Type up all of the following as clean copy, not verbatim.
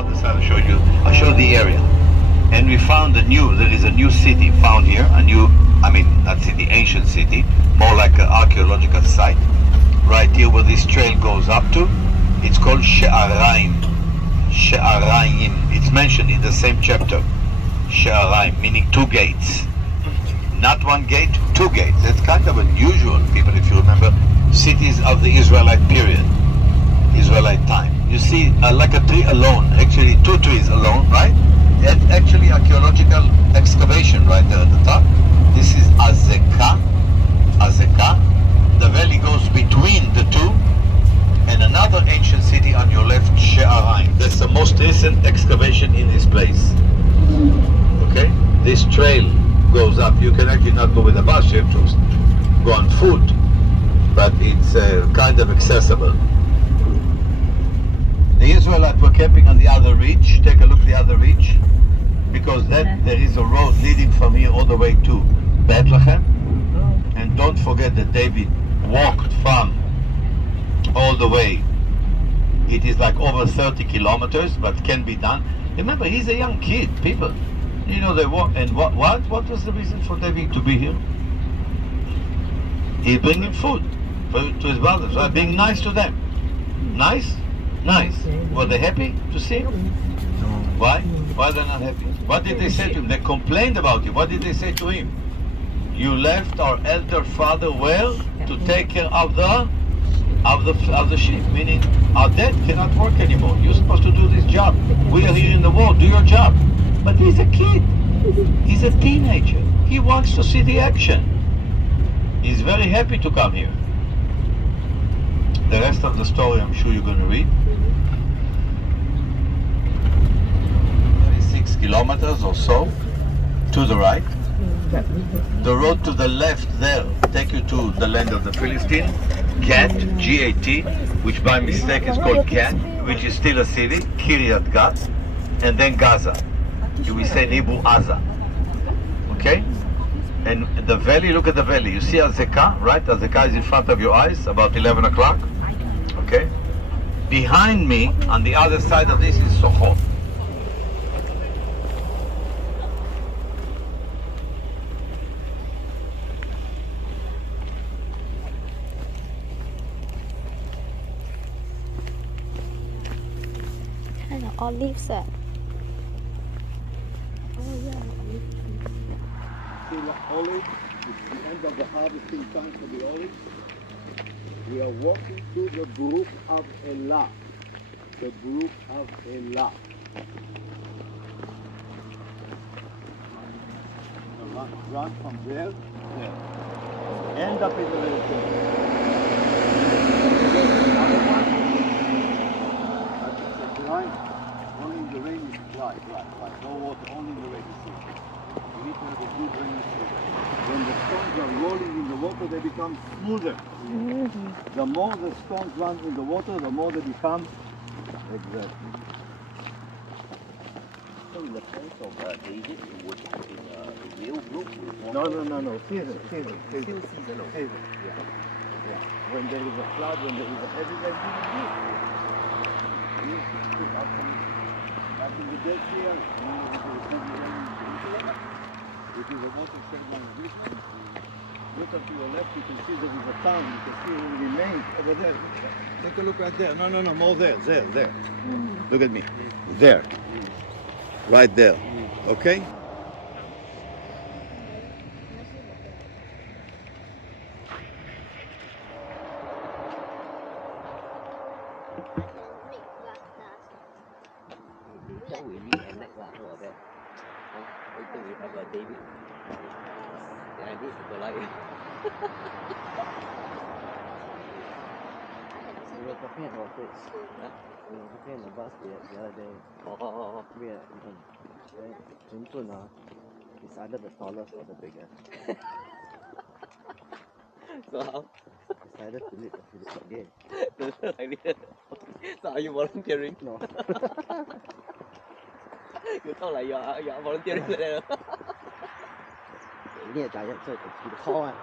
other side. I'll show the area. And we found there is a new city found here, not city, ancient city, more like an archaeological site. Right here where this trail goes up to, it's called She'araim. She'araim. It's mentioned in the same chapter. She'araim, meaning two gates. Not one gate, two gates. That's kind of unusual, people, if you remember, cities of the Israelite period, Israelite time. You see, like a tree alone, actually two trees alone, right? That's actually archaeological excavation right there at the top. This is Azekah. The valley goes between the two, and another ancient city on your left, She'araim. That's the most recent excavation in this place. Okay? This trail goes up. You can actually not go with a bus, you have to go on foot, but it's kind of accessible. The Israelites were camping on the other ridge. Take a look at the other ridge, because there is a road leading from here all the way to Bethlehem. And don't forget that David walked from all the way. It is like over 30 kilometers, but can be done. Remember, he's a young kid, people. You know, they walk. And what was the reason for David to be here? He's bringing food to his brothers, right? Being nice to them. Nice. Were they happy to see him? Why? Why they're not happy? What did they say to him? They complained about him. What did they say to him? You left our elder father well to take care of the sheep, meaning our dad cannot work anymore. You're supposed to do this job. We are here in the war. Do your job. But he's a kid. He's a teenager. He wants to see the action. He's very happy to come here. The rest of the story I'm sure you're going to read. 36 kilometers or so to the right. The road to the left there take you to the land of the Philistines, Gat, G-A-T, which by mistake is called Gat, which is still a city, Kiryat Gat, and then Gaza. We say in Hebrew, Aza. Okay? And the valley, look at the valley. You see Azekah, right? Azekah is in front of your eyes, about 11 o'clock. Okay? Behind me, on the other side of this, is Sochot. Kind of olives. See the olive? It's the end of the harvesting time for the olives. We are walking through the brook of Elah. The brook of Elah. Run from there, there. End up in the little thing. Only in the rain is dry. No water, only in the rain is sea. You need to have a good rainy season. When the stones are rolling in the water, they become smoother. Mm-hmm. The more the stones run in the water, the more they become. Exactly. So in the case of David, it would have been a real group with No. Season. Season. Yeah. When there is a flood, when there is a heavy rain, like in the Dead Sea, it is a watershed like this. Look up to your left, you can see there is a town. You can see it remains over there. Take a look right there. No, more there. Look at me. There. Right there. Okay? So we meet at night or that. Later we have a David. Then I meet Goliath. We were talking about it. We were talking on the bus the other day. It's either the tallest or the biggest. So how? It's either Philip or Philip again. So are you volunteering? No. You talk like you're volunteering there. You need a giant so it's tall one.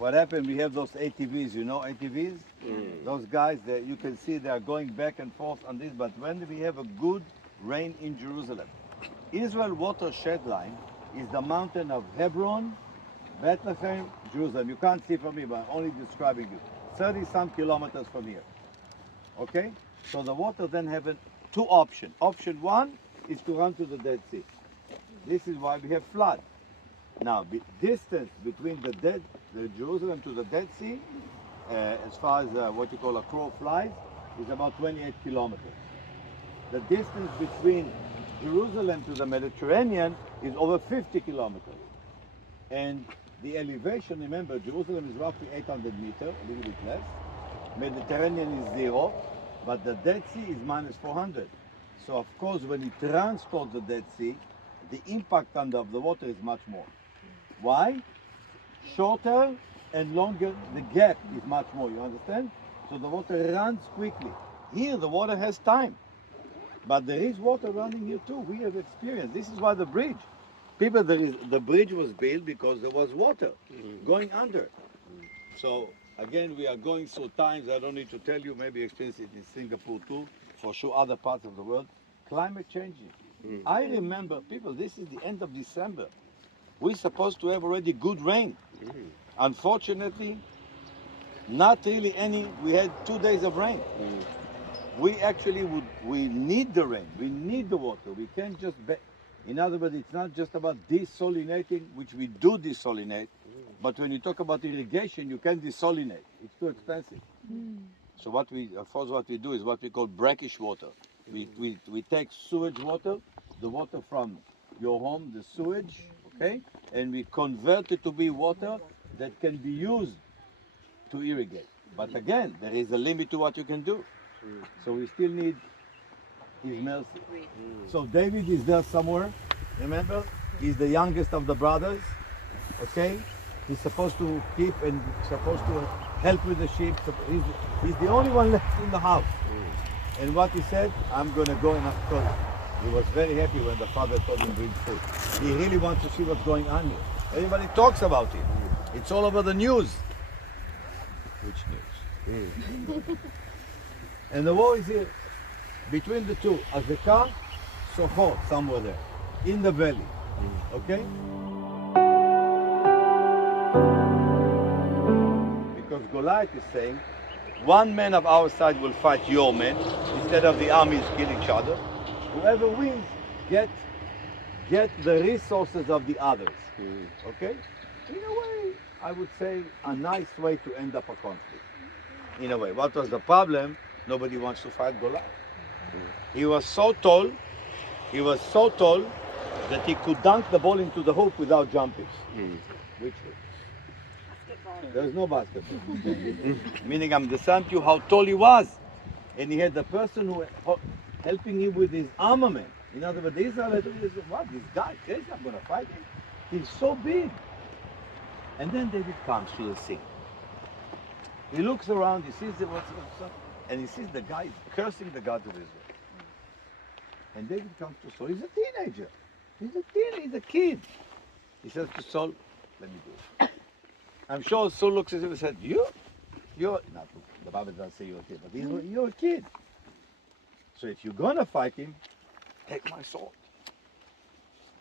what happened, we have those ATVs, you know ATVs? Those guys, you can see they are going back and forth on this, but when we have a good rain in Jerusalem, Israel watershed line is the mountain of Hebron, Bethlehem, Jerusalem. You can't see from me, but I'm only describing you. 30-some kilometers from here. Okay? So the water then have two options. Option one is to run to the Dead Sea. This is why we have flood. Now, the distance between the Jerusalem to the Dead Sea, as far as what you call a crow flies, is about 28 kilometers. The distance between Jerusalem to the Mediterranean is over 50 kilometers. And the elevation, remember, Jerusalem is roughly 800 meters, a little bit less. Mediterranean is 0, but the Dead Sea is minus 400. So of course, when it runs towards the Dead Sea, the impact of the water is much more. Why? Shorter and longer, the gap is much more, you understand? So the water runs quickly. Here, the water has time. But there is water running here too. We have experience. This is why the bridge. People, the bridge was built because there was water going under. So again, we are going through times, I don't need to tell you, maybe experience it in Singapore too, for sure other parts of the world. Climate changing. I remember, people, this is the end of December. We're supposed to have already good rain. Unfortunately, not really any. We had 2 days of rain. We actually we need the rain. We need the water. We can't just, in other words, it's not just about desalinating, which we do desalinate, but when you talk about irrigation, you can't desalinate. It's too expensive. So what we do is what we call brackish water. We take sewage water, the water from your home, the sewage, okay, and we convert it to be water that can be used to irrigate. But again, there is a limit to what you can do. So we still need His mercy. So David is there somewhere, remember? He's the youngest of the brothers, okay? He's supposed to keep and supposed to help with the sheep. He's the only one left in the house. And what he said, I'm going to go and because he was very happy when the father told him bring food. He really wants to see what's going on here. Everybody talks about it. It's all over the news. Which news? And the war is here. Between the two, Azekah, Sochot, somewhere there, in the valley. Okay? Because Goliath is saying, one man of our side will fight your men, instead of the armies kill each other. Whoever wins, get the resources of the others. Okay? In a way, I would say, a nice way to end up a conflict. In a way. What was the problem? Nobody wants to fight Goliath. He was so tall that he could dunk the ball into the hoop without jumping. Which hoop? There's no basketball. Meaning I'm describing to you how tall he was. And he had the person who helping him with his armament. In other words, the Israelites said, what, this guy crazy, I'm going to fight him? He's so big. And then David comes to the scene. He looks around, he sees what's up, and he sees the guy cursing the God of Israel. And David comes to Saul. He's a teenager. He's a kid. He says to Saul, let me do it. I'm sure Saul looks at him and said, you're not, the Bible doesn't say you're a kid, but you're a kid. So if you're going to fight him, take my sword.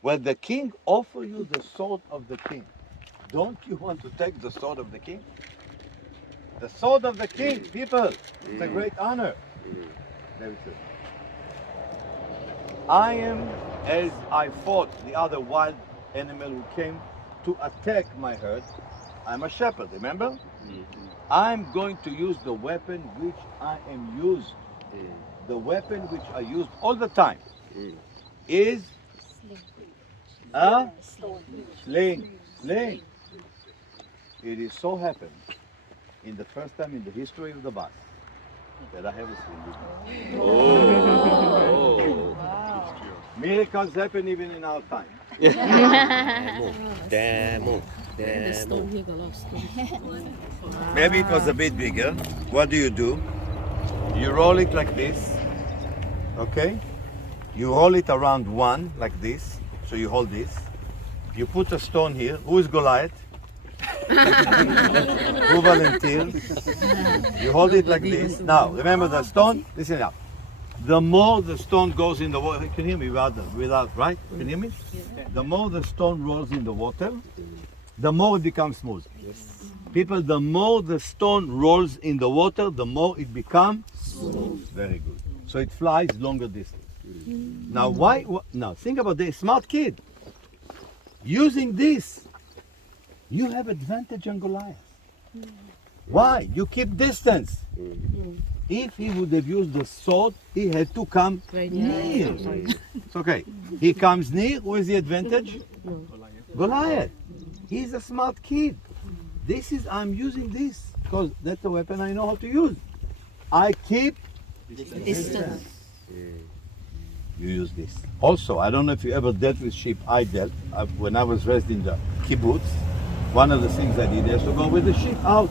Well, the king offer you the sword of the king. Don't you want to take the sword of the king? The sword of the king, people. It's a great honor. David says, I am as I fought the other wild animal who came to attack my herd. I'm a shepherd, remember? I'm going to use the weapon which I am used. The weapon which I use all the time is a sling. Sling. It is so happened in the first time in the history of the bus that I have a sling with me. Oh. Miracles happen even in our time. Maybe it was a bit bigger. What do? You roll it like this, okay? You roll it around one like this, so you hold this. You put a stone here. Who is Goliath? Who volunteers? You hold it like this. Now, remember the stone? Listen up. The more the stone goes in the water, you can hear me without, right? Can you hear me? The more the stone rolls in the water, the more it becomes smooth. People, the more the stone rolls in the water, the more it becomes smooth. Very good. So it flies longer distance. Now, now think about this smart kid. Using this, you have advantage on Goliath. Why? You keep distance. If he would have used the sword, he had to come near. It's okay. He comes near. Who is the advantage? Goliath. He's a smart kid. I'm using this because that's the weapon I know how to use. I keep distance. You use this. Also, I don't know if you ever dealt with sheep. I dealt. When I was raised in the kibbutz, one of the things I did is to go with the sheep out.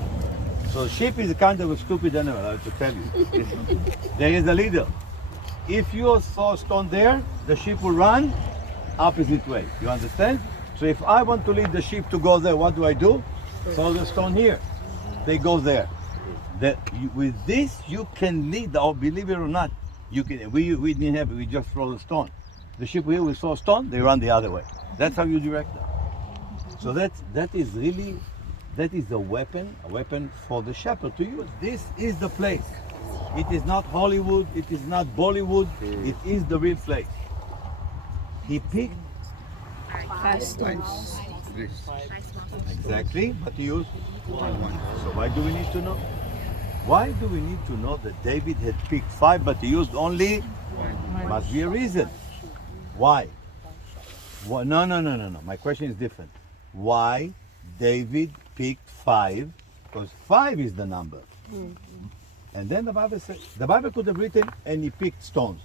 So sheep is kind of a stupid animal, I have to tell you. There is a leader. If you throw a stone there, the sheep will run opposite way. You understand? So if I want to lead the sheep to go there, what do? Throw the stone here. They go there. With this, you can lead, or believe it or not, you can. We didn't have it. We just throw the stone. The sheep here, we throw a stone, they run the other way. That's how you direct them. So that is a weapon for the shepherd to use. This is the place. It is not Hollywood, it is not Bollywood, it is the real place. He picked 5 stones. exactly, but he used one. So why do we need to know? Why do we need to know that David had picked 5 but he used only one? Must be a reason. Why? No. My question is different. Why David picked 5? Because 5 is the number. And then the Bible could have written and he picked stones.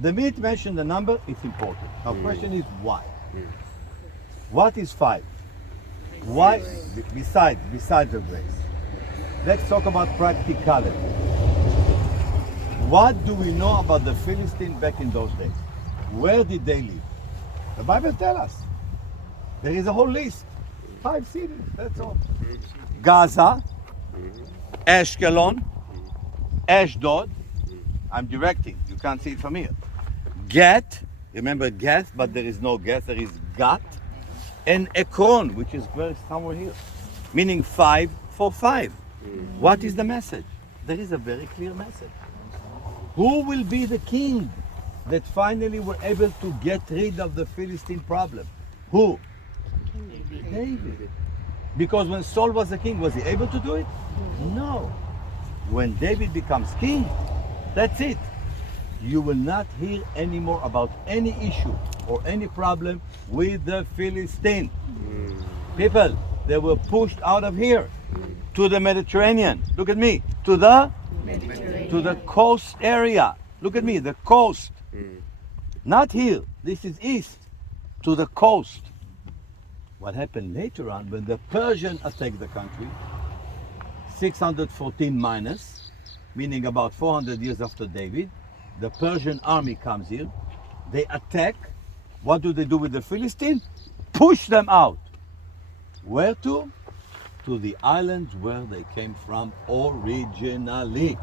The minute mentioned the number, it's important. Now question is why? What is 5? Why? Besides the grace. Let's talk about practicality. What do we know about the Philistines back in those days? Where did they live? The Bible tells us. There is a whole list. 5 cities, that's all. Gaza, Ashkelon, Ashdod. I'm directing, you can't see it from here. Gath, remember Gath, but there is no Gath, there is Gat. And Ekron, which is somewhere here. Meaning 5 for 5. What is the message? There is a very clear message. Who will be the king that finally were able to get rid of the Philistine problem? Who? David. Because when Saul was a king, was he able to do it? No. When David becomes king, that's it. You will not hear anymore about any issue or any problem with the Philistines. People, they were pushed out of here to the Mediterranean. Look at me. To the coast area. Look at me, the coast. Not here. This is east. To the coast. What happened later on when the Persians attacked the country, 614 minus, meaning about 400 years after David, the Persian army comes here, they attack. What do they do with the Philistines? Push them out. Where to? To the islands where they came from originally.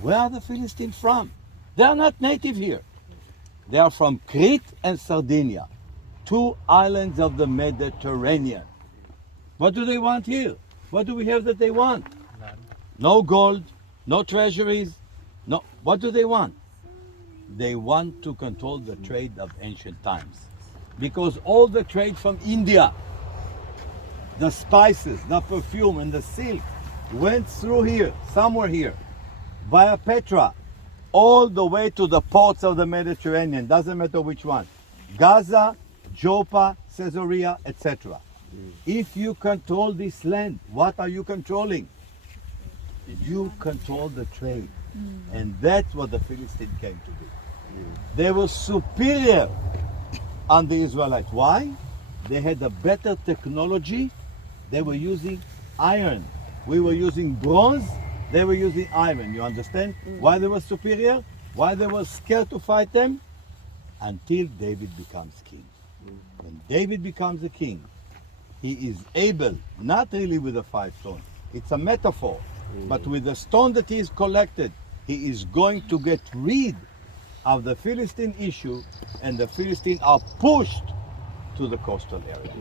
Where are the Philistines from? They are not native here. They are from Crete and Sardinia, 2 islands of the Mediterranean. What do they want here? What do we have that they want? No gold, no treasuries, no. What do they want? They want to control the trade of ancient times. Because all the trade from India, the spices, the perfume, and the silk went through here, somewhere here, via Petra, all the way to the ports of the Mediterranean. Doesn't matter which one. Gaza, Joppa, Caesarea, etc. If you control this land, what are you controlling? You control the trade. And that's what the Philistines came to do. They were superior on the Israelites. Why? They had a better technology. They were using iron. We were using bronze. They were using iron. You understand? Why they were superior? Why they were scared to fight them? Until David becomes king. When David becomes a king, he is able, not really with the 5 stones, it's a metaphor, but with the stone that he is collected, he is going to get rid of the Philistine issue, and the Philistines are pushed to the coastal area.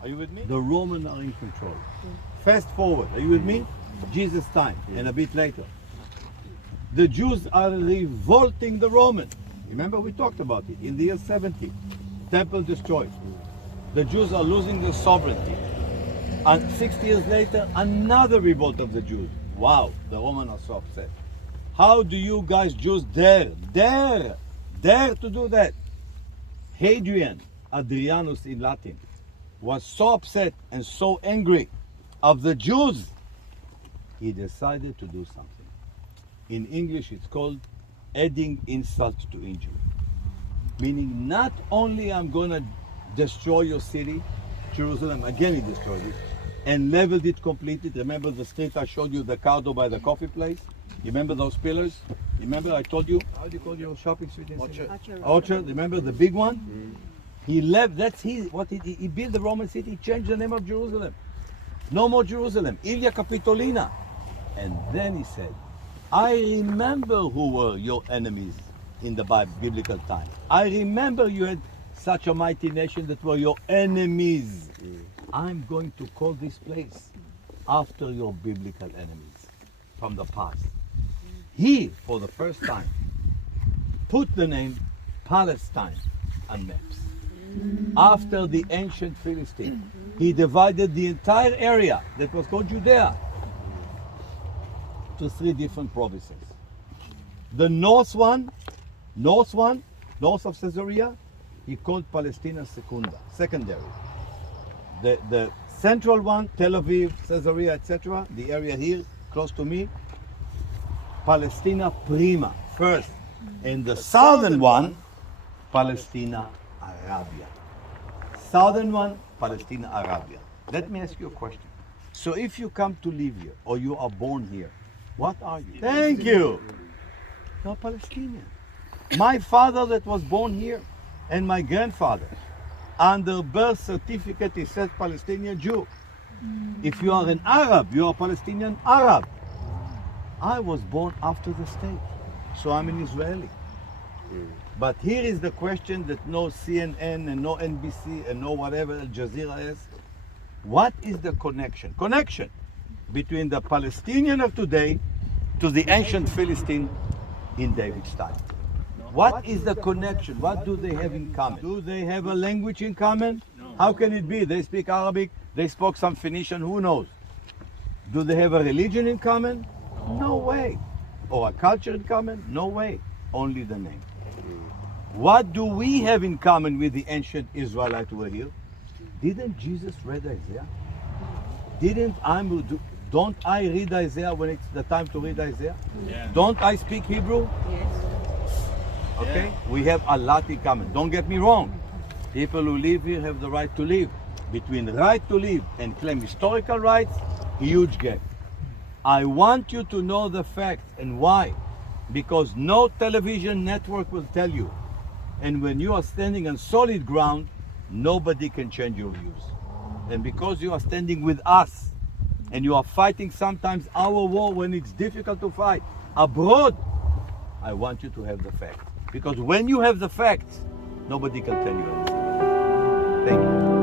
Are you with me? The Romans are in control. Fast forward, are you with me? Jesus' time, and a bit later. The Jews are revolting the Romans. Remember we talked about it, in the year 70. Temple destroyed. The Jews are losing their sovereignty. And 60 years later, another revolt of the Jews. Wow, the Romans are so upset. How do you guys Jews dare to do that? Hadrian, Adrianus in Latin, was so upset and so angry of the Jews, he decided to do something. In English, it's called adding insult to injury. Meaning, not only I'm going to destroy your city, Jerusalem, again he destroyed it, and leveled it completely. Remember the street I showed you, the Cardo by the coffee place? You remember those pillars? Remember I told you, how do you call your shopping street? Orchard. Remember the big one? He left, that's what he built the Roman city, he changed the name of Jerusalem. No more Jerusalem, Ilia Capitolina. And then he said, I remember who were your enemies in the biblical time. I remember you had such a mighty nation that were your enemies. I'm going to call this place after your biblical enemies from the past. He, for the first time, put the name Palestine on maps. After the ancient Philistines, he divided the entire area that was called Judea to 3 different provinces. The north one, north of Caesarea, he called Palestina secondary. The central one, Tel Aviv, Caesarea, etc., the area here, close to me, Palestina Prima, first. And the southern one, Palestina Arabia. Southern one, Palestina Arabia. Let me ask you a question. So if you come to live here, or you are born here, what are you? Thank you. You're Palestinian. My father that was born here, and my grandfather, under birth certificate it says Palestinian Jew. If you are an Arab, you are Palestinian Arab. I was born after the state, so I'm an Israeli. But here is the question that no CNN and no NBC and no whatever Al Jazeera is. What is the connection between the Palestinian of today to the ancient Philistine in David's time? What is the connection? What do they have in common? Do they have a language in common? No. How can it be? They speak Arabic, they spoke some Phoenician, who knows? Do they have a religion in common? No way. Or a culture in common? No way. Only the name. What do we have in common with the ancient Israelites who were here? Didn't Jesus read Isaiah? Don't I read Isaiah when it's the time to read Isaiah? Yeah. Don't I speak Hebrew? Yes. Okay? Yeah. We have a lot in common. Don't get me wrong. People who live here have the right to live. Between right to live and claim historical rights, huge gap. I want you to know the facts. And why? Because no television network will tell you. And when you are standing on solid ground, nobody can change your views. And because you are standing with us, and you are fighting sometimes our war when it's difficult to fight abroad, I want you to have the facts. Because when you have the facts, nobody can tell you anything. Thank you.